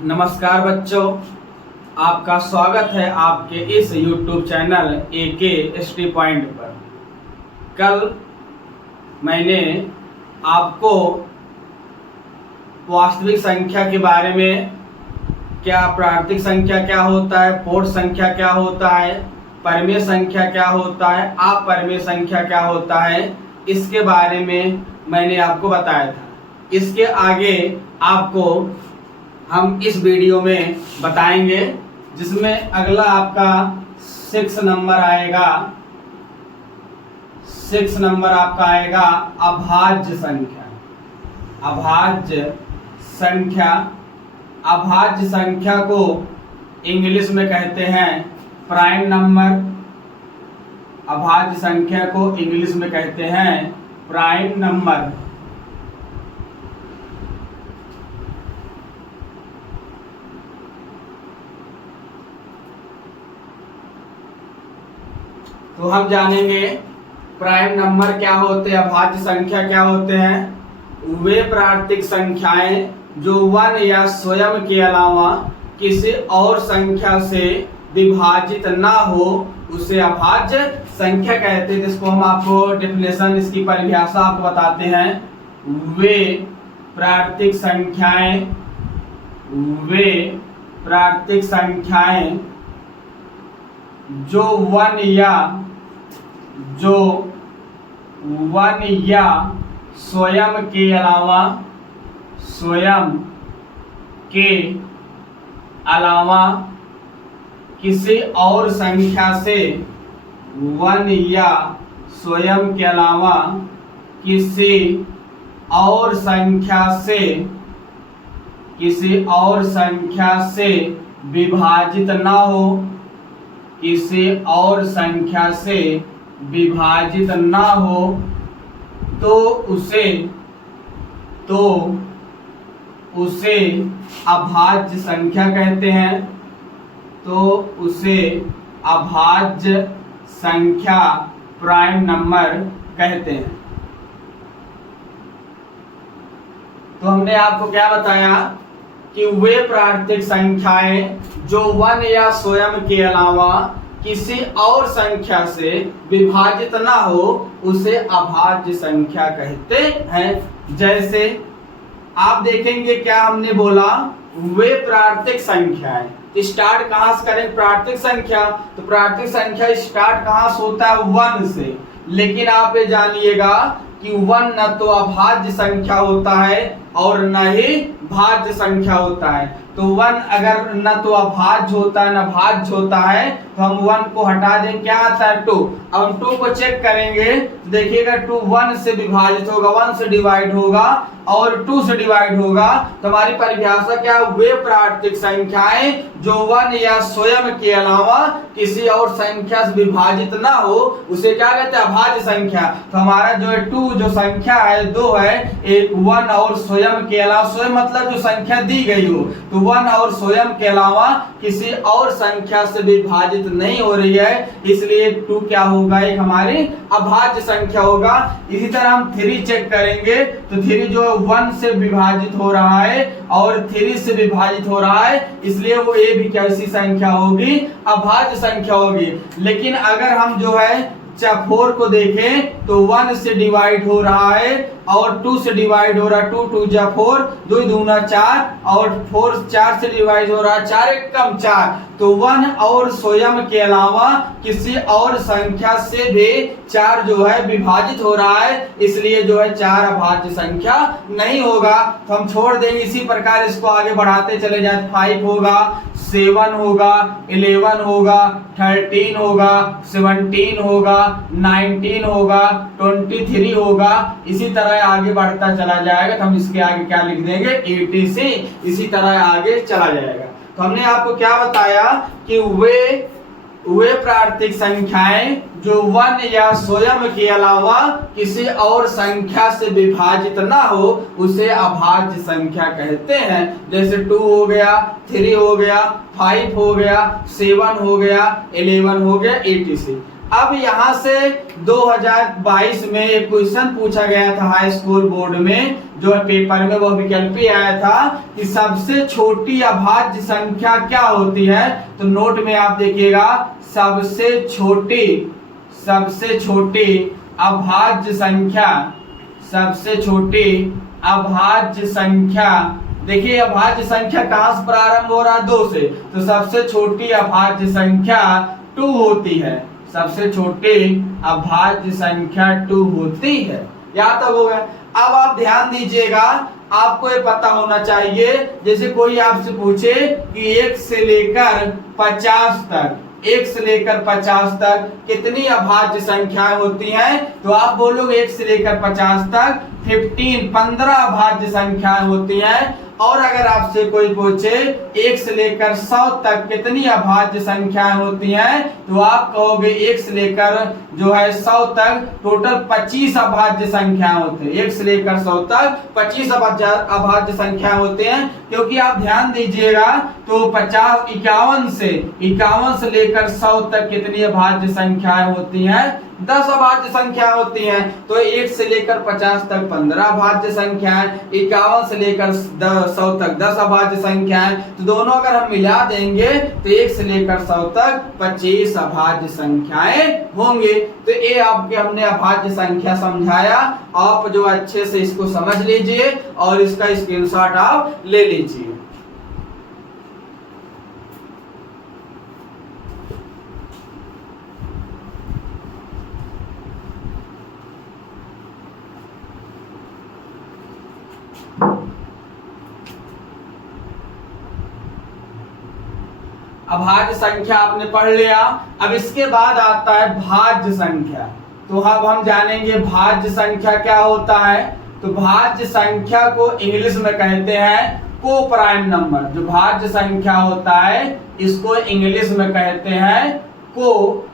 नमस्कार बच्चों, आपका स्वागत है आपके इस YouTube channel AK study point पर। कल मैंने आपको वास्तविक संख्या के बारे में, क्या प्राकृतिक संख्या क्या होता है, पूर्ण संख्या क्या होता है, परिमेय संख्या क्या होता है, अपरिमेय संख्या क्या होता है, इसके बारे में मैंने आपको बताया था। इसके आगे आपको हम इस वीडियो में बताएंगे, जिसमें अगला आपका 6 नंबर आएगा। 6 नंबर आपका आएगा अभाज्य संख्या। अभाज्य संख्या, अभाज्य संख्या को इंग्लिश में कहते हैं प्राइम नंबर। अभाज्य संख्या को इंग्लिश में कहते हैं प्राइम नंबर। तो हम जानेंगे प्राइम नंबर क्या होते हैं, अभाज्य संख्या क्या होते हैं। वे प्राकृतिक संख्याएं जो 1 या स्वयं के अलावा किसी और संख्या से विभाजित ना हो, उसे अभाज्य संख्या कहते हैं। जिसको हम आपको डेफिनेशन, इसकी परिभाषा आपको बताते हैं। वे प्राकृतिक संख्याएं, वे प्राकृतिक संख्याएं जो 1 या स्वयं के अलावा, स्वयं के अलावा किसी और संख्या से, 1 या स्वयं के अलावा किसी और संख्या से, किसी और संख्या से विभाजित ना हो, किसी और संख्या से विभाजित ना हो, तो उसे अभाज्य संख्या कहते हैं। तो उसे अभाज्य संख्या, प्राइम नंबर कहते हैं। तो हमने आपको क्या बताया कि वे प्राकृतिक संख्याएं जो 1 या स्वयं के अलावा किसी और संख्या से विभाजित ना हो, उसे अभाज्य संख्या कहते हैं। जैसे आप देखेंगे क्या हमने बोला, वे प्राकृतिक संख्याएं। स्टार्ट कहां से करें प्राकृतिक संख्या? तो प्राकृतिक संख्या स्टार्ट कहां से होता है? 1 से। लेकिन आप ये जानिएगा कि 1 न तो अभाज्य संख्या होता है और न ही भाज्य संख्या होता है। तो 1 अगर न तो अभाज्य होता है न भाज्य होता है, तो हम 1 को हटा दें, क्या आता है? 2। अब हम 2 को चेक करेंगे तो देखिएगा 2 1 से विभाजित होगा, 1 से डिवाइड होगा और 2 से डिवाइड होगा। तो हमारी परिभाषा क्या है? वे प्राकृतिक संख्याएं जो 1 या स्वयं के अलावा किसी और संख्या से विभाजित ना हो, उसे क्या कहते हैं? अभाज्य संख्या। तो हमारा जो है 2 जो संख्या है, 2 है, एक 1 और स्वयं के अलावा, स्वयं मतलब जो संख्या दी गई हो, तो 1 और स्वयं के अलावा किसी और संख्या से विभाजित नहीं हो रही है, इसलिए 2 क्या होगा? एक हमारी अभाज्य संख्या होगा। इसी तरह हम 3 चेक करेंगे तो 3 जो 1 से विभाजित हो रहा है और 3 से विभाजित हो रहा है, इसलिए वो ये भी कैसी संख्या होगी? अभाज्य संख्या होगी। लेकिन अगर हम जो है 4 को देखें तो 1 से डिवाइड हो रहा है और 2 से डिवाइड हो रहा है। 2 2 जा 4, 2 दूना 4 और 4 4 से डिवाइड हो रहा है, 4 एक कम 4। तो 1 और स्वयं के अलावा किसी और संख्या से भी 4 जो है विभाजित हो रहा है, इसलिए जो है 4 अभाज्य संख्या नहीं होगा। तो हम छोड़ देंगे। इसी प्रकार इसको आगे बढ़ाते चले जाए। 5 होगा, 7 होगा, 11 होगा, 13 होगा, 17 होगा, 19 होगा, 23 होगा। इसी तरह आगे बढ़ता चला जाएगा। तो हम इसके आगे क्या लिख देंगे? 80। इसी तरह आगे चला जाएगा। तो हमने आपको क्या बताया कि वे प्राकृतिक संख्याएं जो 1 या स्वयं के अलावा किसी और संख्या से विभाजित ना हो, उसे अभाज्य संख्या कहते हैं। जैसे 2 हो गया, 3 हो गया, 5 हो गया, 7 हो गया, 11 हो गया, 86। अब यहाँ से 2022 में एक क्वेश्चन पूछा गया था हाई स्कूल बोर्ड में, जो पेपर में वो विकल्प ही आया था कि सबसे छोटी अभाज्य संख्या क्या होती है। तो नोट में आप देखिएगा सबसे छोटी अभाज्य संख्या, सबसे छोटी अभाज्य संख्या। देखिए अभाज्य संख्या कहां से प्रारंभ हो रहा है? 2 से, तो सबसे छोटी अभाज्य संख्या 2 होती है। सबसे छोटी अभाज्य संख्या 2 होती है। यहाँ तक हो गया। अब आप ध्यान दीजिएगा, आपको ये पता होना चाहिए, जैसे कोई आपसे पूछे कि 1 से लेकर 50 तक, 1 से लेकर 50 तक कितनी अभाज्य संख्याएं होती हैं, तो आप बोलोगे 1 से लेकर 50 तक 15 अभाज्य संख्याएं होती हैं। और अगर आपसे कोई पूछे 1 से लेकर 100 तक कितनी अभाज्य संख्याएं होती हैं, तो आप कहोगे 1 से लेकर जो है 100 तक टोटल 25 अभाज्य संख्याएं होती हैं। 1 से लेकर 100 तक 25 अभाज्य संख्याएं होते हैं। क्योंकि आप ध्यान दीजिएगा तो 51 से लेकर 100 तक कितनी अभाज्य संख्याएं होती हैं? 10 अभाज्य संख्या होती हैं। तो 1 से लेकर 50 तक 15 अभाज्य संख्याएं, 51 से लेकर 100 तक 10 अभाज्य संख्याएं। तो दोनों अगर हम मिला देंगे तो 1 से लेकर 100 तक 25 अभाज्य संख्याएं होंगे। तो ये आपके हमने अभाज्य संख्या समझाया। आप जो अच्छे से इसको समझ लीजिए और इसका स्क्रीनशॉट आप ले लीजिए। अभाज्य संख्या आपने पढ़ लिया। अब इसके बाद आता है भाज्य संख्या। तो अब हम जानेंगे भाज्य संख्या क्या होता है। तो भाज्य संख्या को इंग्लिश में कहते हैं को प्राइम नंबर। जो भाज्य संख्या होता है इसको इंग्लिश में कहते हैं को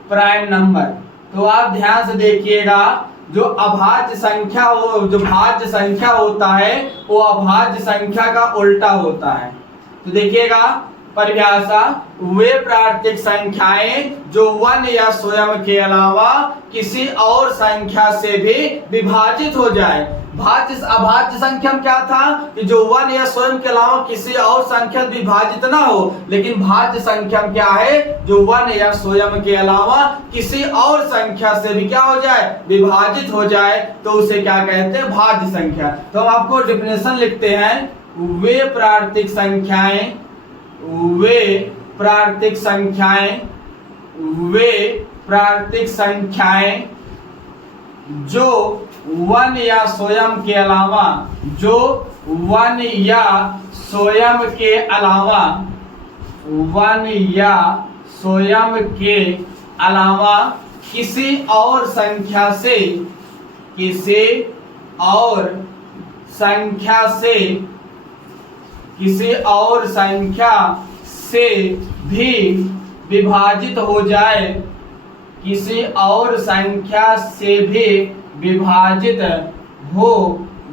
प्राइम नंबर। तो आप ध्यान से देखिएगा, जो अभाज्य संख्या जो भाज्य संख्या होता है वो अभाज्य संख्या का उल्टा होता है। तो देखिएगा परिभाषा, वे प्राकृतिक संख्याएं जो 1 या स्वयं के अलावा किसी और संख्या से भी विभाजित हो जाए। अभाज्य संख्या में क्या था कि जो 1 या स्वयं के अलावा किसी और संख्या विभाजित ना हो, लेकिन भाज्य संख्या में क्या है, जो 1 या स्वयं के अलावा किसी और संख्या से भी क्या हो जाए, विभाजित हो जाए, तो उसे क्या कहते हैं, भाज्य संख्या। तो हम आपको डेफिनेशन लिखते हैं, वे प्राकृतिक संख्याएं जो 1 या स्वयं के अलावा, जो 1 या स्वयं के अलावा, 1 या स्वयं के अलावा किसी और संख्या से, किसी और संख्या से भी विभाजित हो जाए, किसी और संख्या से भी विभाजित हो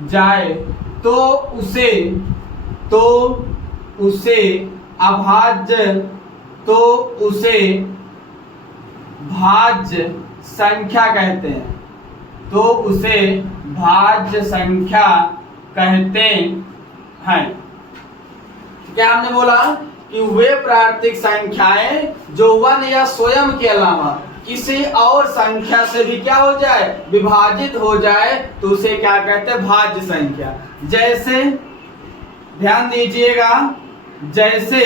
जाए, तो उसे भाज्य संख्या कहते हैं। तो उसे भाज्य संख्या कहते हैं। क्या हमने बोला कि वे प्राकृतिक संख्याएं जो 1 या स्वयं के अलावा किसी और संख्या से भी क्या हो जाए, विभाजित हो जाए, तो उसे क्या कहते हैं, भाज्य संख्या। जैसे ध्यान दीजिएगा, जैसे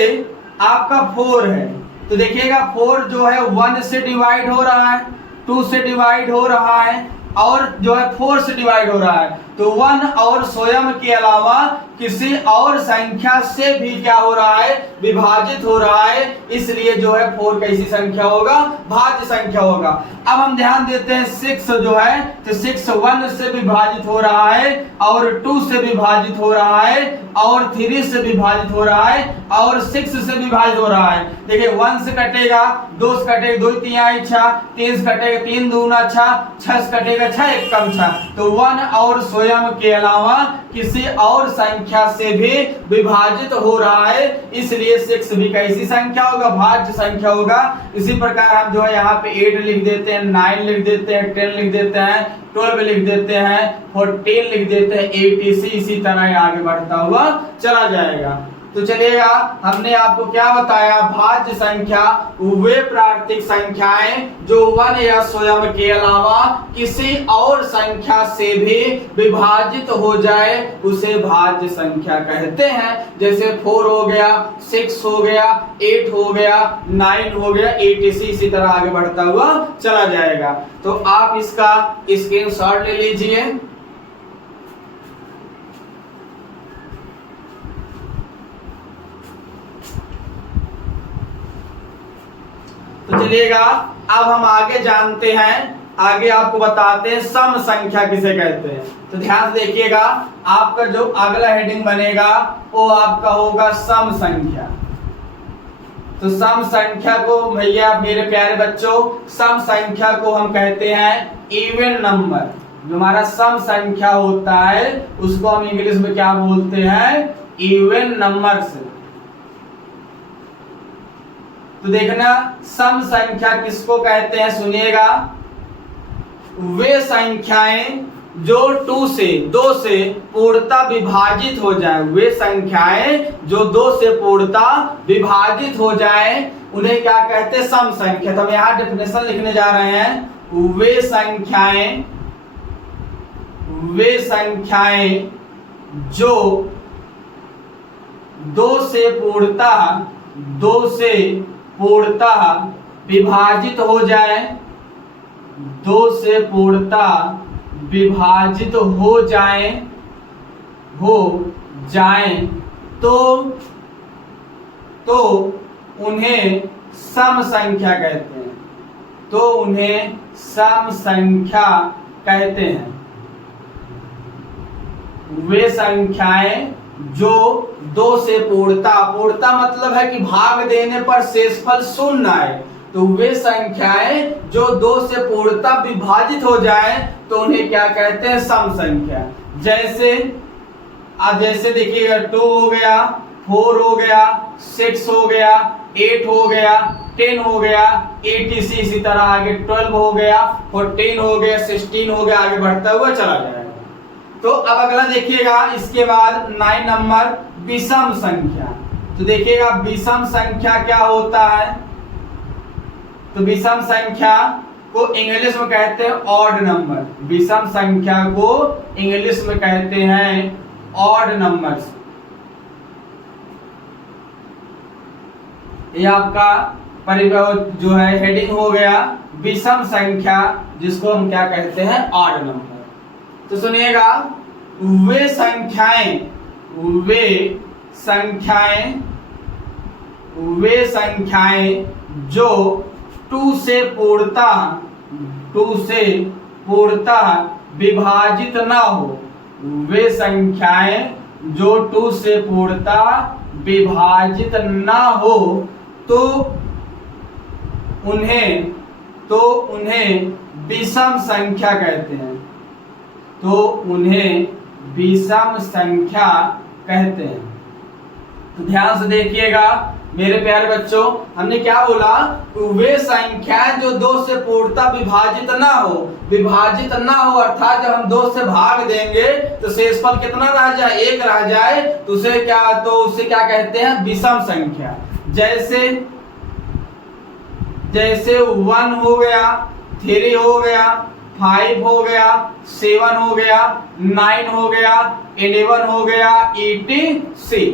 आपका 4 है, तो देखिएगा 4 जो है 1 से डिवाइड हो रहा है, 2 से डिवाइड हो रहा है, और जो है 4 से डिवाइड हो रहा है। तो 1 और स्वयं के अलावा किसी और संख्या से भी क्या हो रहा है, विभाजित हो रहा है, इसलिए जो है 4 कैसी संख्या होगा, भाज्य संख्या होगा। अब हम ध्यान देते हैं 6 जो है, तो 6 1 से विभाजित हो रहा है, और 2 से विभाजित हो रहा है, और 3 से विभाजित हो रहा है, और 6 से विभाजित हो रहा है। देखिए 1 से कटेगा, 2 से कटेगा, 2 3 6, 3 से कटेगा, 3 2 6, 6 से कटेगा, 6 1 कम 6। तो 1 और स्वयं के अलावा किसी और संख्या संख्या से भी विभाजित हो रहा है, इसलिए 6 भी कैसी संख्या होगा, भाज्य संख्या होगा। इसी प्रकार हम जो है यहाँ पे 8 लिख देते हैं, 9 लिख देते हैं, 10 लिख देते हैं, 12 लिख देते हैं, 14 लिख देते हैं, 80 इसी तरह आगे बढ़ता हुआ चला जाएगा। तो चलिएगा, हमने आपको क्या बताया, भाज्य संख्या वे प्राकृतिक संख्याएं जो 1 या स्वयं के अलावा किसी और संख्या से भी विभाजित हो जाए उसे भाज्य संख्या कहते हैं। जैसे 4 हो गया, 6 हो गया, 8 हो गया, 9 हो गया, 80 इसी तरह आगे बढ़ता हुआ चला जाएगा। तो आप इसका स्क्रीनशॉट ले लीजिए। तो चलिएगा, अब हम आगे जानते हैं, आगे आपको बताते हैं सम संख्या किसे कहते हैं। तो ध्यान से देखिएगा, आपका जो अगला हेडिंग बनेगा वो आपका होगा सम संख्या। तो सम संख्या को भैया मेरे प्यारे बच्चों, सम संख्या को हम कहते हैं इवन नंबर। जो हमारा सम संख्या होता है उसको हम इंग्लिश में क्या बोलते हैं, इवन नंबर्स। तो देखना, सम संख्या किसको कहते हैं, सुनिएगा, वे संख्याएं जो 2 से पूर्णतः विभाजित हो जाए, वे संख्याएं जो 2 से पूर्णतः विभाजित हो जाए उन्हें क्या कहते हैं, सम संख्या। तो हम यहाँ डेफिनेशन लिखने जा रहे हैं, वे संख्याएं जो 2 से पूर्णतः विभाजित हो जाए, 2 से पूर्णतः विभाजित हो जाए तो उन्हें सम संख्या कहते हैं। तो उन्हें सम संख्या कहते हैं। वे संख्याएं जो 2 से पूर्णता मतलब है कि भाग देने पर शेषफल शून्य आए, तो वे संख्याएं जो 2 से पूर्णता विभाजित हो जाए तो उन्हें क्या कहते हैं, सम संख्या। जैसे देखिएगा, 2 हो गया, 4 हो गया, 6 हो गया, 8 हो गया, 10 हो गया, 80 इसी तरह आगे 12 हो गया, 14 हो गया, 16 हो गया, आगे बढ़ता हुआ चला जाएगा। तो अब अगला देखिएगा, इसके बाद 9 नंबर विषम संख्या। तो देखिएगा, विषम संख्या क्या होता है। तो विषम संख्या को इंग्लिश में कहते हैं ऑड नंबर। विषम संख्या को इंग्लिश में कहते हैं ऑड नंबर्स। ये आपका जो है हेडिंग हो गया विषम संख्या, जिसको हम क्या कहते हैं, ऑड नंबर। तो सुनिएगा, वे संख्याएं जो 2 से पूर्णतः विभाजित ना हो, वे संख्याएं जो 2 से पूर्णतः विभाजित ना हो तो उन्हें विषम संख्या कहते हैं। तो उन्हें विषम संख्या कहते हैं। तो ध्यान से देखिएगा मेरे प्यारे बच्चों, हमने क्या बोला, वे संख्याएं जो 2 से पूर्णतः विभाजित ना हो अर्थात जब हम 2 से भाग देंगे तो शेषफल कितना रह जाए, 1 रह जाए, तो उसे क्या कहते हैं, विषम संख्या। जैसे 1 हो गया, 3 हो गया, 5 हो गया, 7 हो गया, 9 हो गया, 11 हो गया, 80।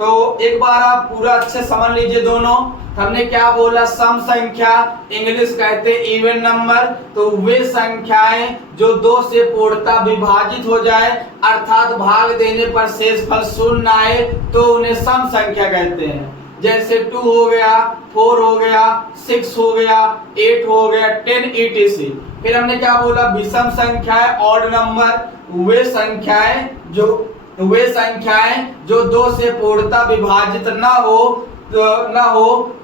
तो एक बार आप पूरा अच्छे समझ लीजिए दोनों। हमने क्या बोला, सम संख्या, इंग्लिश कहते हैं इवन नंबर। तो वे संख्याएं जो 2 से पूर्णतः विभाजित हो जाए अर्थात भाग देने पर शेषफल शून्य आए तो उन्हें सम संख्या कहते हैं। जैसे 2 हो गया, 4 हो गया, 6 हो गया, 8 हो गया, 10 etc। फिर हमने क्या बोला, विषम संख्याएं ऑड नंबर, वे संख्याएं जो 2 से पूर्णतः विभाजित ना हो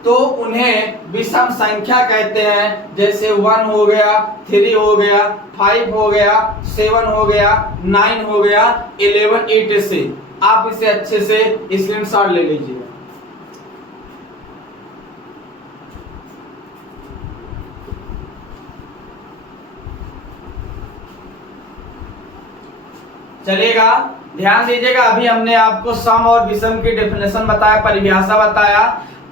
तो उन्हें विषम संख्या कहते हैं। जैसे 1 हो गया, 3 हो गया, 5 हो गया, 7 हो गया, 9 हो गया, 11 etc। आप इसे अच्छे से स्क्रीनशॉट ले लीजिए। चलेगा, ध्यान दीजिएगा। अभी हमने आपको सम और विषम की डेफिनेशन बताया, परिभाषा बताया।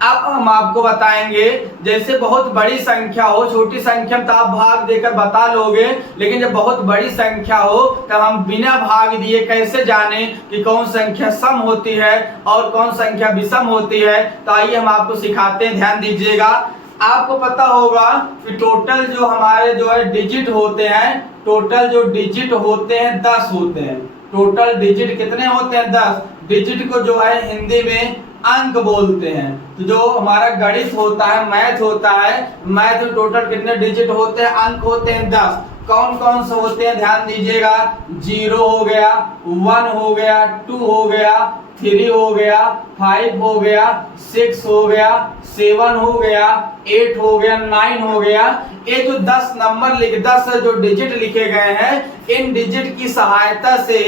अब हम आपको बताएंगे, जैसे बहुत बड़ी संख्या हो, छोटी संख्या में तो आप भाग देकर बता लोगे, लेकिन जब बहुत बड़ी संख्या हो तब हम बिना भाग दिए कैसे जाने कि कौन संख्या सम होती है और कौन संख्या विषम होती है। तो आइए हम आपको सिखाते हैं, ध्यान दीजिएगा। आपको पता होगा कि टोटल जो हमारे जो है डिजिट होते हैं, टोटल जो डिजिट होते हैं 10 होते हैं। टोटल डिजिट कितने होते हैं? 10। डिजिट को जो है हिंदी में अंक बोलते हैं। तो जो हमारा गणित होता है, मैथ होता है, मैथ में टोटल कितने डिजिट होते हैं? अंक होते हैं 10। कौन कौन से होते हैं? ध्यान दीजिएगा। 0 हो गया, 1 हो गया, 2 हो गया, 3 हो गया, 5 हो गया, 6 हो गया, 7 हो गया, 8 हो गया, 9 हो गया। ये जो 10 नंबर 10 जो डिजिट लिखे गए हैं, इन डिजिट की सहायता से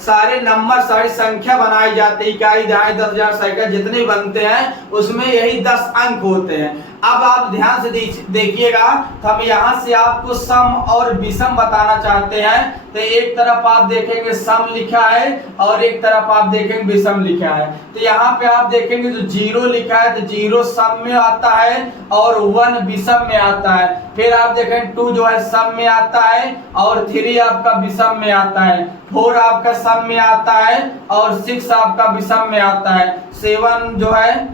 सारे नंबर, सारी संख्या बनाई जाती है। इकाई, दहाई, 10,000, सैकड़े जितने बनते हैं उसमें यही 10 अंक होते हैं। अब आप ध्यान से देखिएगा, तो हम यहाँ से आपको सम और विषम बताना चाहते हैं। तो एक तरफ आप देखेंगे सम लिखा है और एक तरफ आप देखेंगे विषम लिखा है। तो यहाँ पे आप देखेंगे जो 0 लिखा है, तो 0 सम में आता है और 1 विषम में आता है। फिर आप देखें 2 जो है सम में आता है और 3 आपका विषम में आता है। 4 आपका सम में आता है और 6 आपका विषम में आता है। 7 जो है,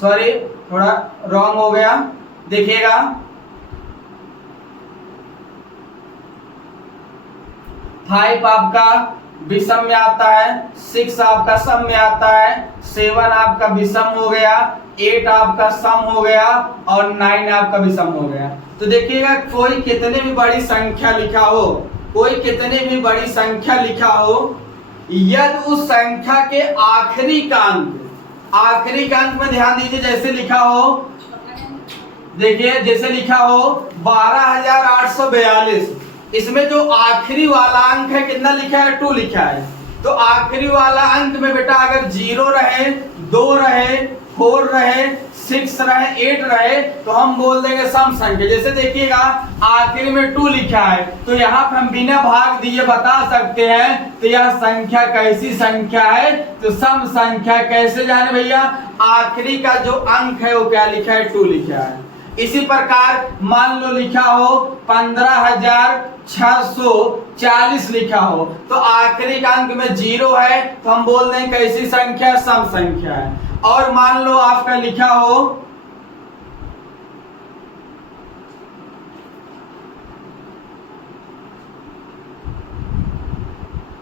सॉरी थोड़ा रॉन्ग हो गया, देखिएगा। 5 आपका विषम में आता है, 6 आपका सम में आता है, 7 आपका विषम हो गया, 8 आपका सम हो गया और 9 आपका विषम हो गया। तो देखिएगा, कोई कितने भी बड़ी संख्या लिखा हो, कोई कितने भी बड़ी संख्या लिखा हो, यदि उस संख्या के आखिरी का अंक में ध्यान दीजिए, जैसे लिखा हो, देखिए जैसे लिखा हो 12,842, इसमें जो आखिरी वाला अंक है कितना लिखा है? 2 लिखा है। तो आखिरी वाला अंक में बेटा अगर 0 रहे, 2 रहे, 4 रहे, 6 रहे, 8 रहे, तो हम बोल देंगे सम संख्या। जैसे देखिएगा आखिरी में 2 लिखा है, तो यहाँ पे हम बिना भाग दिए बता सकते हैं तो यह संख्या कैसी संख्या है? तो सम संख्या। कैसे जाने भैया? आखिरी का जो अंक है वो क्या लिखा है? 2 लिखा है। इसी प्रकार मान लो लिखा हो 15,640 लिखा हो, तो आखिरी का अंक में 0 है, तो हम बोल दें कैसी संख्या? सम संख्या है। और मान लो आपका लिखा हो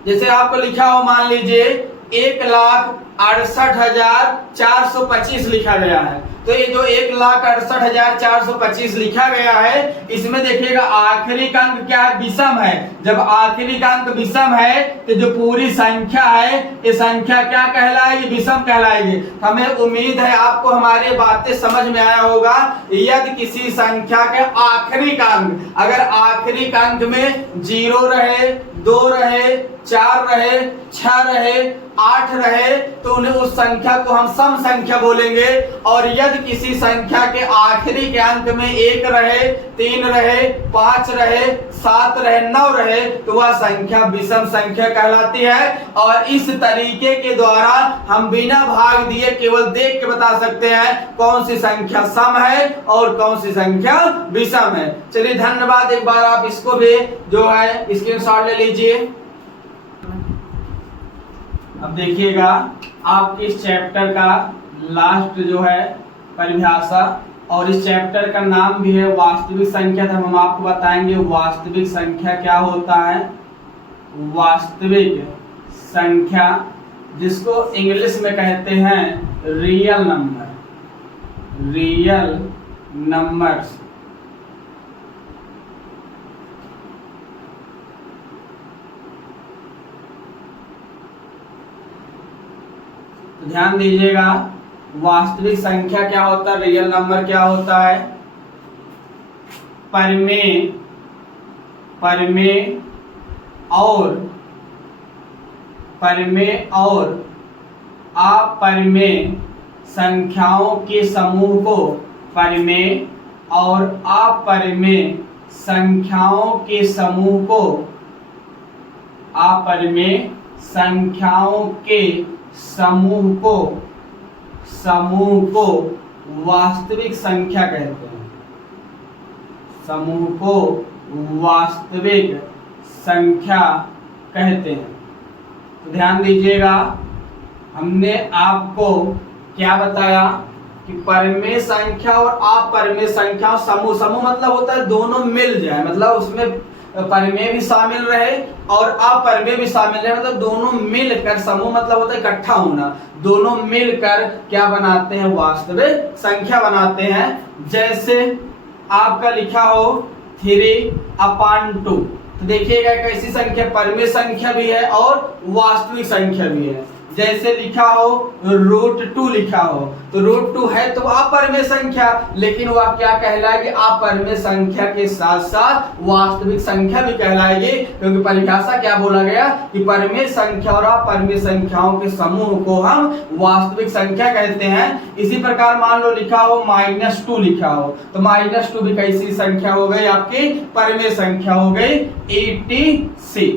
जैसे आपको लिखा हो, मान लीजिए 1,68,425 लिखा गया है। तो ये जो 1,68,425 लिखा गया है, इसमें देखिएगा आखिरी का अंक क्या है? विषम है। जब आखिरी का अंक विषम है तो जो पूरी संख्या है ये संख्या क्या कहलाएगी? विषम कहलाएगी। हमें उम्मीद है आपको हमारी बातें समझ में आया होगा। यदि किसी संख्या के आखिरी का अंक, अगर आखिरी का अंक में 0 रहे, 2 रहे, 4 रहे, 6 रहे, 8 रहे, तो उन्हें उस संख्या को हम सम संख्या बोलेंगे। और यदि किसी संख्या के आखिरी के अंक में 1 रहे, 3 रहे, 5 रहे, 7 रहे, 9 रहे, तो वह संख्या विषम संख्या कहलाती है। और इस तरीके के द्वारा हम बिना भाग दिए केवल देख के बता सकते हैं कौन सी संख्या सम है और कौन सी संख्या विषम है। चलिए धन्यवाद। एक बार आप इसको भी जो है स्क्रीनशॉट ले लीजिए। अब देखिएगा, आपके इस चैप्टर का लास्ट जो है परिभाषा, और इस चैप्टर का नाम भी है वास्तविक संख्या। तो हम आपको बताएंगे वास्तविक संख्या क्या होता है। वास्तविक संख्या, जिसको इंग्लिश में कहते हैं रियल नंबर, रियल नंबर्स। ध्यान दीजिएगा, वास्तविक संख्या क्या होता है, रियल नंबर क्या होता है? परिमेय और अपरिमेय संख्याओं के समूह को परिमेय और अपरिमेय संख्याओं के समूह को अपरिमेय संख्याओं के समूह को वास्तविक संख्या कहते हैं। समूह को वास्तविक संख्या कहते हैं। तो ध्यान दीजिएगा, हमने आपको क्या बताया कि परिमेय संख्या और अपरिमेय संख्या समूह मतलब होता है दोनों मिल जाए, मतलब उसमें परिमेय भी शामिल रहे और अपरिमेय भी शामिल रहे, मतलब दोनों मिलकर समूह मतलब होता है इकट्ठा होना, दोनों मिलकर क्या बनाते हैं, वास्तविक संख्या बनाते हैं। जैसे आपका लिखा हो 3/2, तो देखिएगा कैसी संख्या, परिमेय संख्या भी है और वास्तविक संख्या भी है। जैसे लिखा हो √2 लिखा हो, तो √2 है तो अपरिमेय संख्या, लेकिन वह क्या कहलाएगी, अपरिमेय संख्या के साथ साथ वास्तविक संख्या भी कहलाएगी, क्योंकि परिभाषा क्या बोला गया कि परिमेय संख्या और अपरिमेय संख्याओं के समूह को हम वास्तविक संख्या कहते हैं। इसी प्रकार मान लो लिखा हो -2 लिखा हो, तो -2 भी कैसी संख्या हो गई, आपकी परिमेय संख्या हो गई, ETC।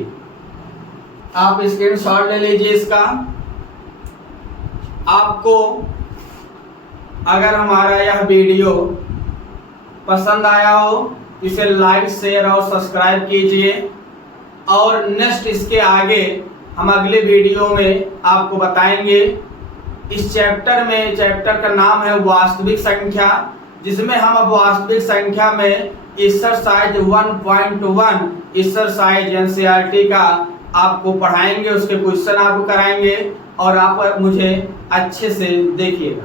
आप स्क्रीनशॉट ले लीजिए इसका। आपको अगर हमारा यह वीडियो पसंद आया हो तो इसे लाइक, शेयर और सब्सक्राइब कीजिए, और नेक्स्ट इसके आगे हम अगले वीडियो में आपको बताएंगे। इस चैप्टर का नाम है वास्तविक संख्या, जिसमें हम अब वास्तविक संख्या में एक्सरसाइज 1.1 एक्सरसाइज NCERT का आपको पढ़ाएंगे, उसके क्वेश्चन आपको कराएंगे और आप मुझे अच्छे से देखिएगा।